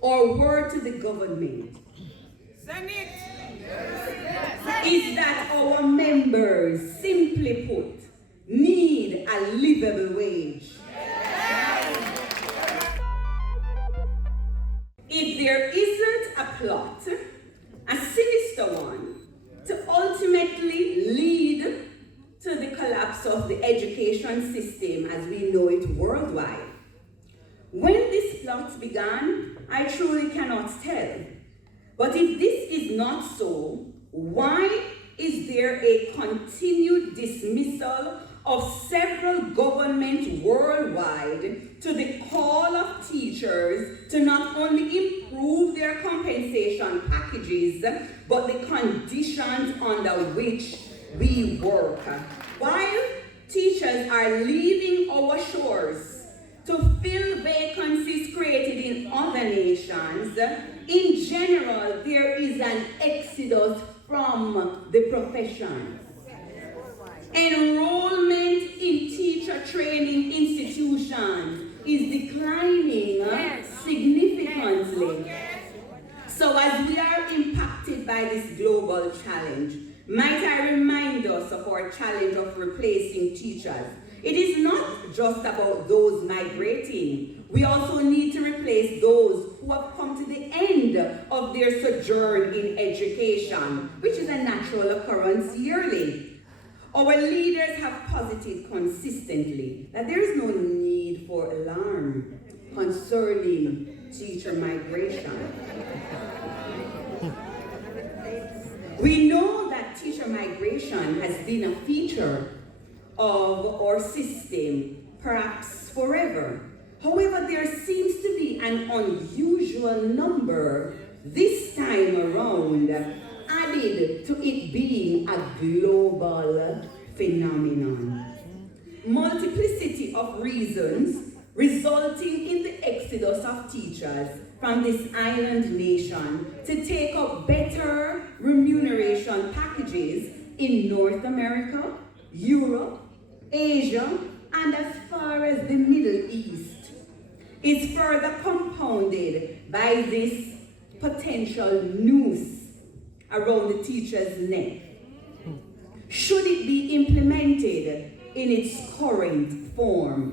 or word to the government is that our members, simply put, need a livable wage. If there isn't a plot, a sinister one, to ultimately lead to the collapse of the education system as we know it worldwide. When this plot began, I truly cannot tell. But if this is not so, why is there a continued dismissal of several governments worldwide to the call of teachers to not only improve their compensation packages, but the conditions under which we work? While teachers are leaving our shores to fill vacancies created in other nations, in general, there is an exodus from the profession. Enrollment in teacher training institutions is declining significantly. So as we are impacted by this global challenge, might I remind us of our challenge of replacing teachers? It is not just about those migrating. We also need to replace those who have come to the end of their sojourn in education, which is a natural occurrence yearly. Our leaders have posited consistently that there is no need for alarm concerning teacher migration. We know that teacher migration has been a feature of our system, perhaps forever. However, there seems to be an unusual number this time around, added to it being a global phenomenon. Multiplicity of reasons resulting in the exodus of teachers from this island nation to take up better remuneration packages in North America, Europe, Asia, and as far as the Middle East is further compounded by this potential noose around the teacher's neck. Should it be implemented in its current form?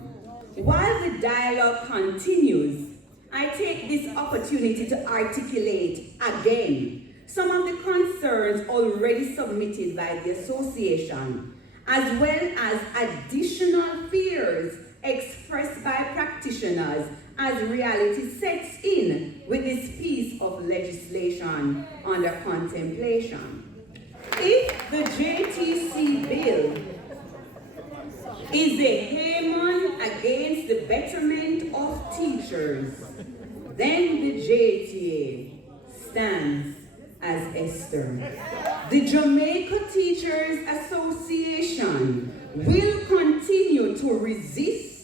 While the dialogue continues, I take this opportunity to articulate again some of the concerns already submitted by the association, as well as additional fears expressed by practitioners as reality sets in with this piece of legislation under contemplation. If the JTC Bill is a hamon against the betterment of teachers, then the JTA stands as Esther. The Jamaica Teachers Association will continue to resist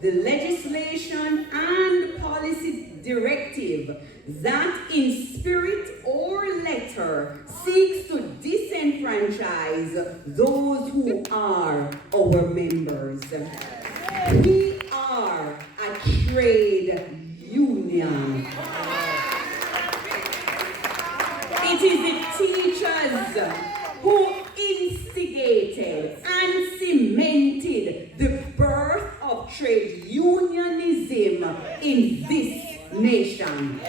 the legislation and policy directive that in spirit or letter seeks to disenfranchise those who are our members. We are a trade union. It is the teachers who instigated and cemented the birth of trade unionism in this nation.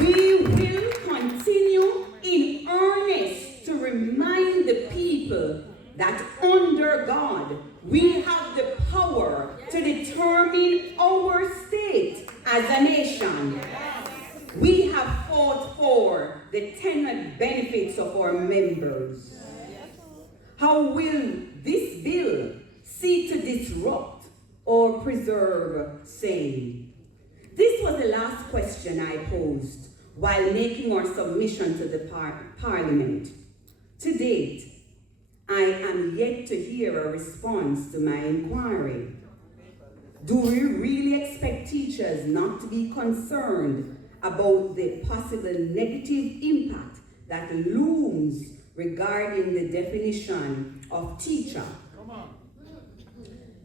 We will continue in earnest to remind the people that under God, we have the power to determine our state as a nation. We have fought for the tenured benefits of our members. How will this bill seek to disrupt or preserve same? This was the last question I posed while making our submission to the Parliament. To date, I am yet to hear a response to my inquiry. Do we really expect teachers not to be concerned about the possible negative impact that looms regarding the definition of teacher,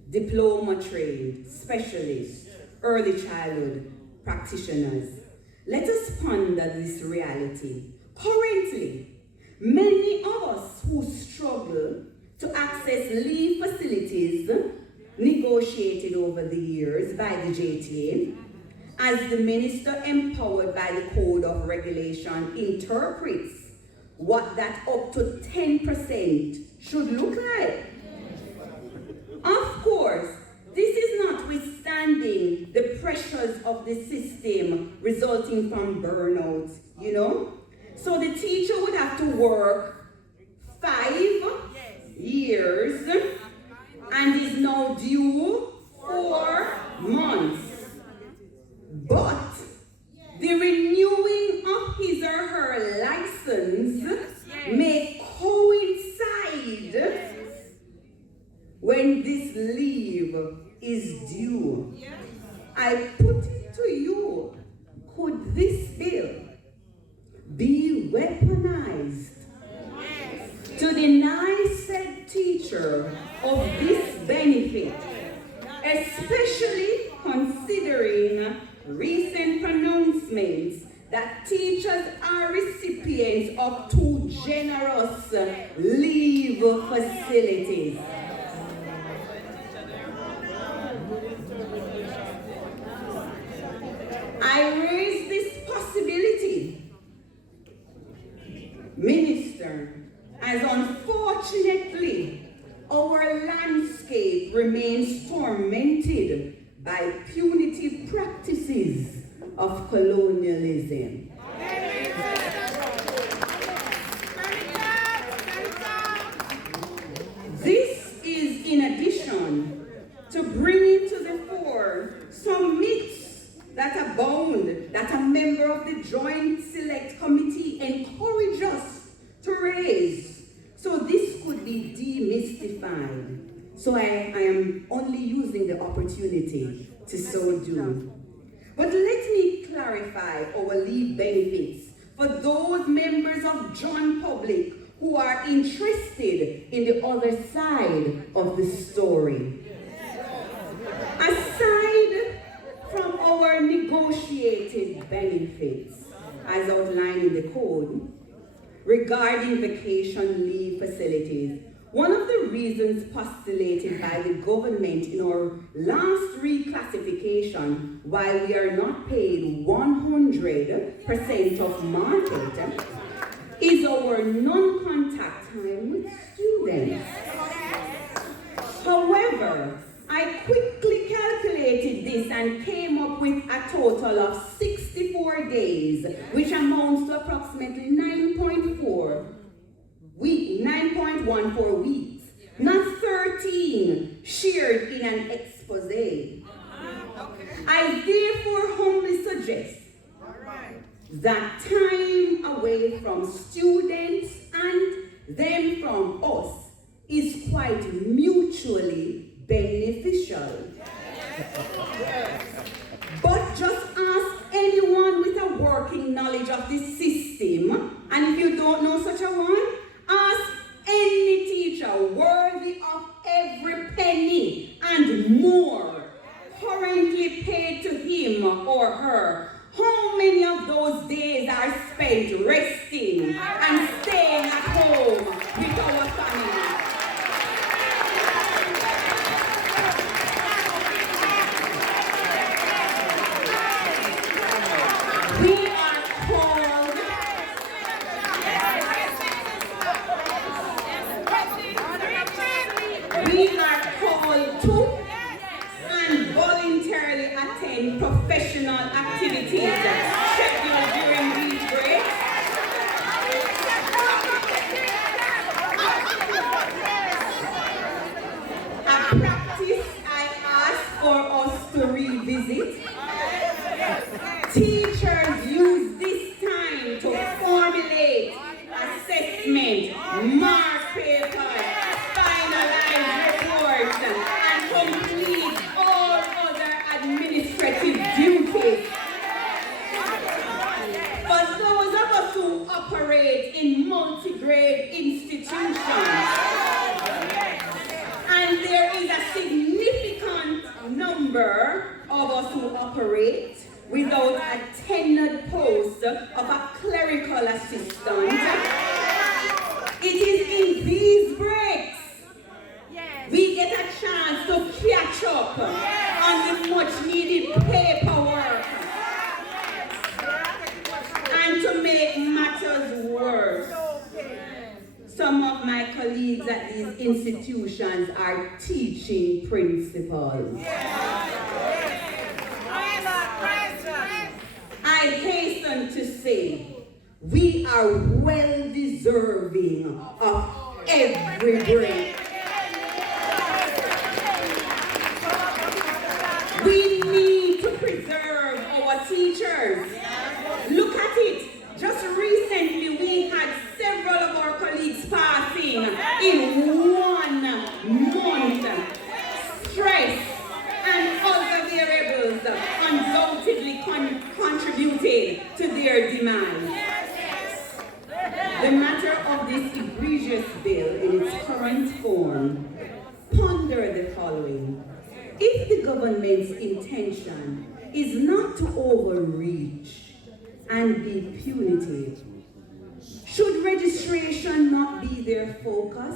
diploma trained, specialist, early childhood practitioners, let us ponder this reality. Currently, many of us who struggle to access leave facilities negotiated over the years by the JTA, as the minister empowered by the Code of Regulation interprets what that up to 10% should look like. Of course, this is notwithstanding the pressures of the system resulting from burnout, you know? So the teacher would have to work 5 years and is now due 4 months. But the renewing of his or her license may coincide when this leave is due. I put it to you, could this bill be weaponized to deny said teacher of this benefit, especially considering recent pronouncements that teachers are recipients of too generous leave facilities? I raise this possibility, Minister, as unfortunately our landscape remains tormented by punitive practices of colonialism. This is in addition to bringing to the fore some myths that abound that a member of the Joint Select Committee encouraged us to raise. So this could be demystified. So I am only using the opportunity to so do. But let me clarify our leave benefits for those members of John Public who are interested in the other side of the story. Aside from our negotiated benefits, as outlined in the code, regarding vacation leave facilities, one of the reasons postulated by the government in our last reclassification why we are not paid 100% of market is our non-contact time with students. However, I quickly calculated this and came up with a total of 64 days, which amounts to approximately 9.14 weeks, not 13 shared in an expose. I therefore humbly suggest that time away from students and them from us is quite mutually beneficial. But just ask anyone with a working knowledge of this system, and if you don't know such a one, ask any teacher worthy of every penny and more currently paid to him or her. How many of those days are spent resting and staying at home with our family? We are called to and voluntarily attend professional activities scheduled during these breaks. A practice I ask for us to revisit. Teachers use this time to formulate assessment, mark papers, finalize reports, and complete all other administrative duties. For those of us who operate in multi-grade institutions, and there is a significant number of us who operate without these institutions are teaching principles. I hasten to say, we are well deserving of every break. We need to preserve our teachers. Look at it. Just recently, we had several of our colleagues passing in 1 month. Stress and other variables undoubtedly contributed to their demise. The matter of this egregious bill in its current form, ponder the following. If the government's intention is not to overreach and be punitive, should registration not be their focus,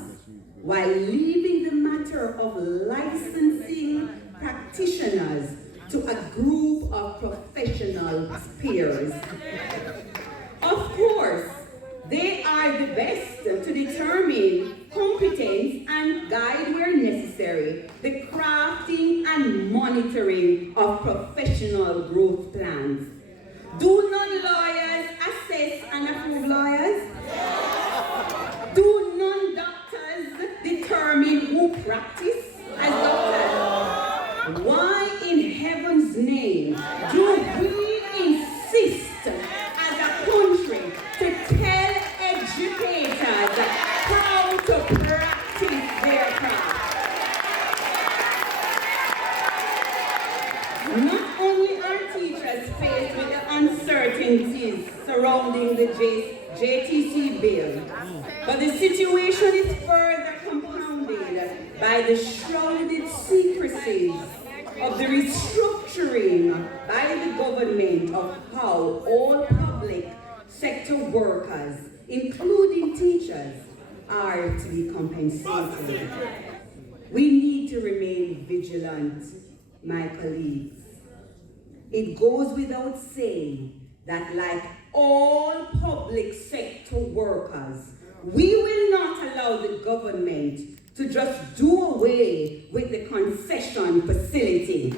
while leaving the matter of licensing practitioners to a group of professional peers? Of course, they are the best to determine competence and guide where necessary the crafting and monitoring of professional growth plans. Do non-lawyers assess and approve lawyers? Do non-doctors determine who practice as doctors? Why in heaven's name do we insist as a country to tell educators how to practice their craft? Not only are teachers faced with the uncertainties surrounding the JTC Bill, but the situation is further compounded by the shrouded secrecies of the restructuring by the government of how all public sector workers, including teachers, are to be compensated. We need to remain vigilant, my colleagues. It goes without saying that, like all public sector workers, we will not allow the government to just do away with the concession facility.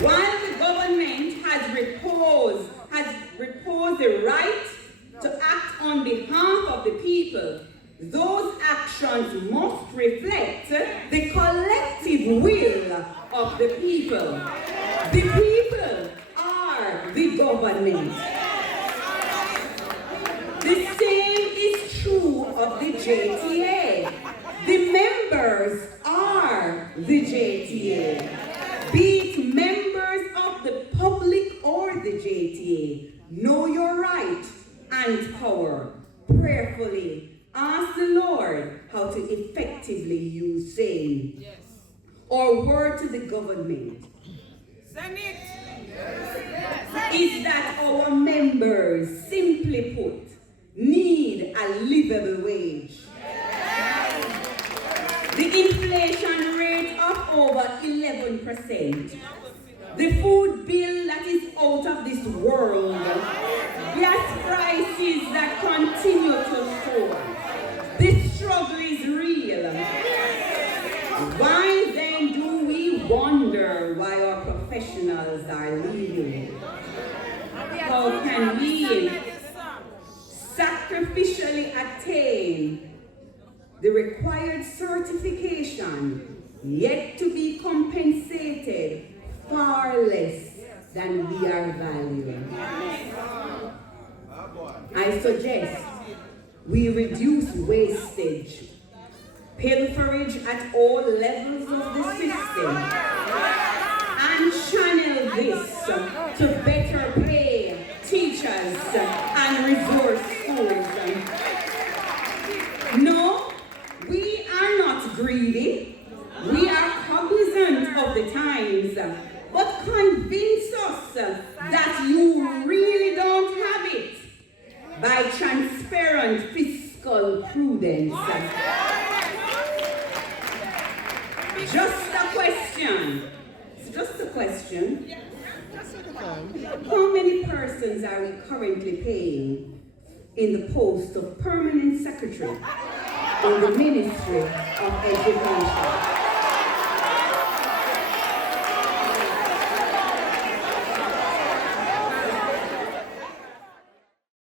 While the government has reposed the right to act on behalf of the people, those actions must reflect the collective will of the people. The people are the government. The same is true of the JTA. The members are the JTA. Be it members of the public or the JTA, know your right and power. Prayerfully ask the Lord how to effectively use saying or word to the government. Send it. Is that our members, simply put, need a livable wage. The inflation rate of over 11%. The food bill that is out of this world. Gas prices that continue to soar. The struggle is real. Why then do we wonder why our professionals are leaving? How can we sacrificially attain the required certification, yet to be compensated far less than we are valued? I suggest we reduce wastage, pilferage at all levels of the system, and channel this to better pay teachers and resource schools. No, we are not greedy. We are cognizant of the times, but convince us that you really don't have it by transparent fiscal prudence. Just a question. It's just a question. How many persons are we currently paying in the post of permanent secretary in the Ministry of Education.